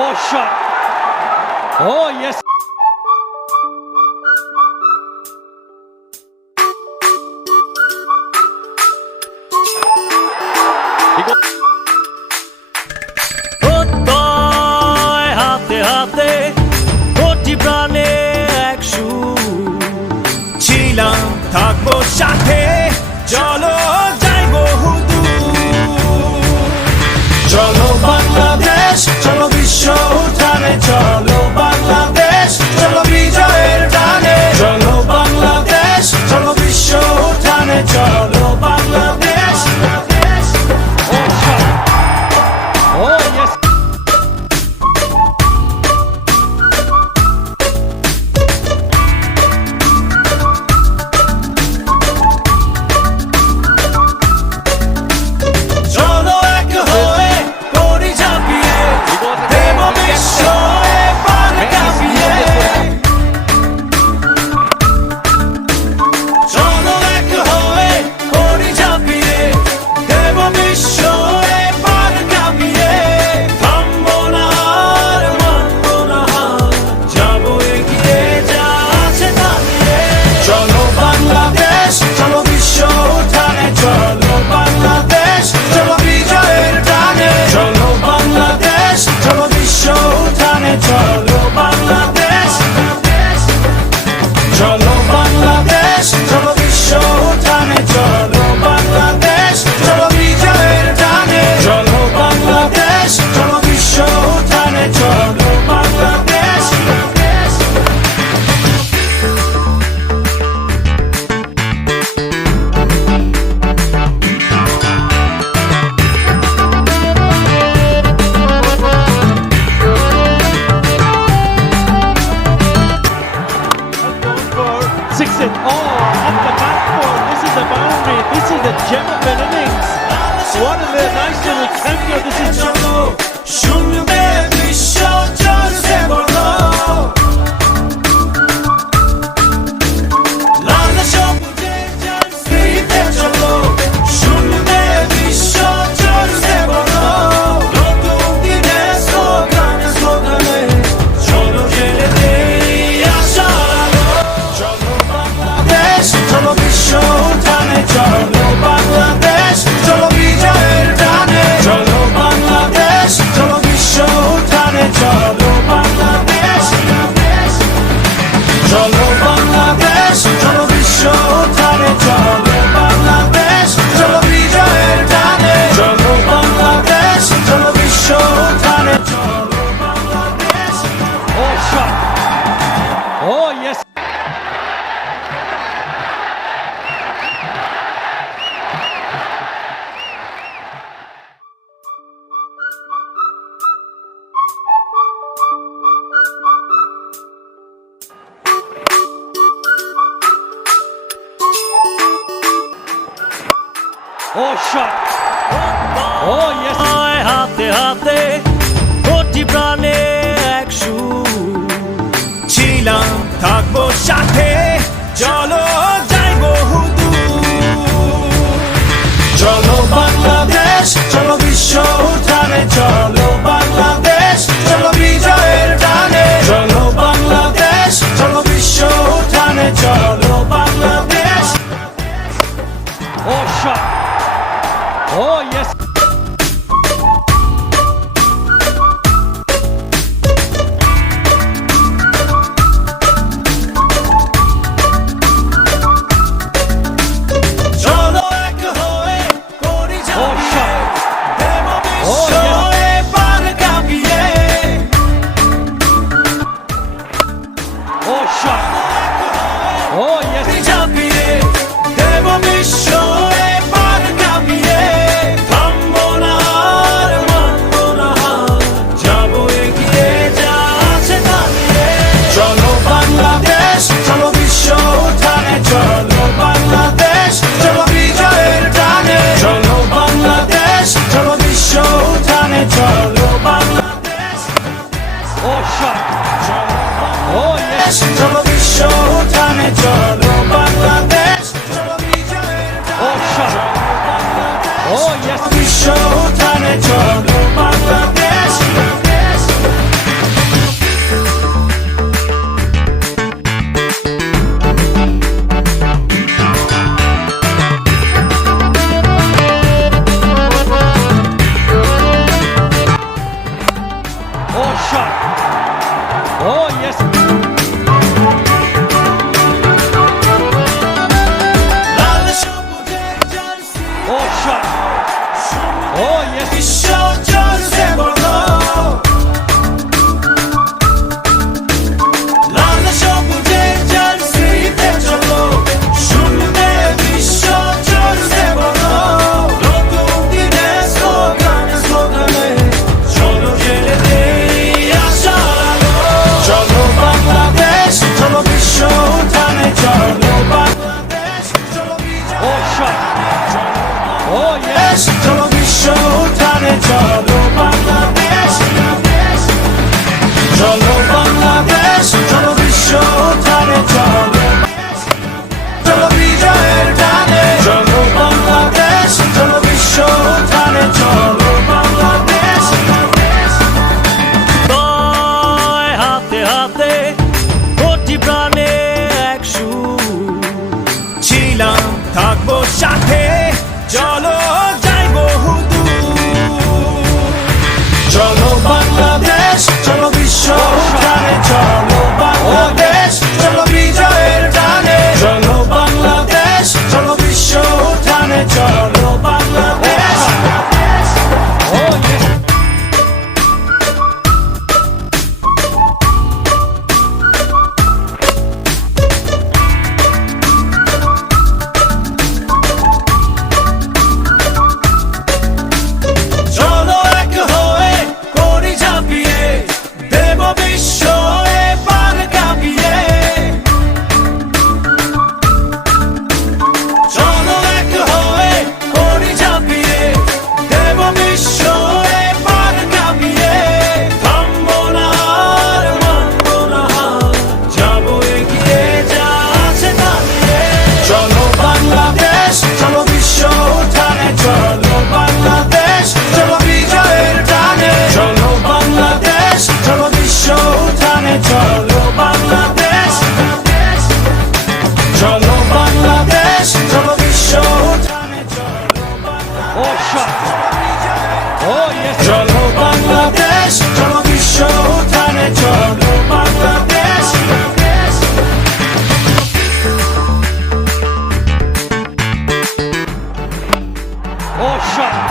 Oh, shot. Oh, yes. হাতে হাতে কোটি প্রাণে এক সুর ছিলাম থাকবো সাথে চলো যাই বহুদূর চলো বাংলাদেশ চলো বিশ্ব উঠানে চলো বাংলাদেশ চলো বিজয়ের টানে চলো বাংলাদেশ চলো বিশ্ব উঠানে চলো Bangladesh Oh, shot. Oh, yes. চলো এক হয়ে করি ঝাঁপিয়ে দেব বিশ্ব এবার কাঁপিয়ে চলো এক হয়ে করি ঝাঁপিয়ে দেব বিশ্ব এবার কাঁপিয়ে থামবো না আর মানবো না হার যাবো এগিয়ে যা আছে দাঁড়িয়ে চলো বাংলাদেশ চলো বিশ্ব উঠানে চলো বাংলাদেশ চলো বিজয়ের টানে চলো বাংলাদেশ চলো বিশ্ব উঠানে চলো বাংলাদেশ চলো বাংলাদেশ চলো বিশ্ব উঠানে চলো বাংলাদেশ চলো বিজয়ের টানে চলো বাংলাদেশ চলো বিশ্ব উঠানে চলো Bangladesh For six it. Oh, up the backboard. This is a boundary. This is a gem of an innings. What a nice little cameo. This is চলো শুনবে বিশ্ব জোরসে বলো লাল সবুজের জার্সিতে চলো শুনবে বিশ্ব জোরসে বলো নতুন দিনের স্লোগানে স্লোগানে চলো জেলে দেই আশার আলো চলো বাংলাদেশ চলো বিশ্ব উঠানে চলো বাংলাদেশ চলো বিজয়ের টানে চলো বাংলাদেশ চলো বিশ্ব উঠানে চলো বাংলাদেশ চলো বাংলাদেশ চলো বিশ্ব উঠানে চলো বাংলাদেশ চলো বিজয়ের টানে চলো বাংলাদেশ চলো বিশ্ব উঠানে চলো Bangladesh oh, shot. Oh, yes. Oh, shot. Oh, yes. হাতে হাতে কোটি প্রাণে এক সুর ছিলাম থাকবো সাথে চলো যাই বহুদূর চলো বাংলাদেশ চলো বিশ্ব উঠানে চলো বাংলাদেশ চলো বিজয়ের টানে চলো বাংলাদেশ চলো বিশ্ব উঠানে চলো Bangladesh Oh, shot. Oh, yes. চলো এক হয়ে করি ঝাঁপিয়ে দেব বিশ্ব এবার কাঁপিয়ে Oh, shot. Oh, yes. ঝাঁপিয়ে shot. Oh, yes. চলো বিশ্ব উঠানে চলো বাংলাদেশ চলো বাংলাদেশ চলো বিশ্ব উঠানে চলো চলো বিজয়ের টানে চলো বাংলাদেশ চলো বিশ্ব উঠানে চলো বাংলাদেশ নয় হাতে হাতে কোটি প্রাণে এক সুর ছিলাম থাকবো সাথে চলো যাই বহুদূর চলো বাংলাদেশ চলো বিশ্ব উঠানে চলো বাংলাদেশ চলো বিজয়ের টানে চলো বাংলাদেশ চলো বিশ্ব উঠানে চলো বাংলাদেশ Oh, yes. চলো এক হয়ে করি ঝাঁপিয়ে দেব বিশ্ব এবার কাঁপিয়ে চলো এক হয়ে করি ঝাঁপিয়ে দেব বিশ্ব এবার কাঁপিয়ে থামবো না আর মানবো না হার, যাবো এগিয়ে যা আছে দাঁড়িয়ে চলো বাংলাদেশ চলো বিশ্ব উঠানে চলো বাংলাদেশ চলো বিজয়ের টানে চলো বাংলাদেশ চলো বিশ্ব উঠানে চলো বাংলাদেশ চলো বাংলাদেশ চলো বিশ্ব উঠানে চলো Oh, shot. Oh, yes. চলো বাংলাদেশ চলো বিশ্ব উঠানে চলো বাংলাদেশ Oh, shot.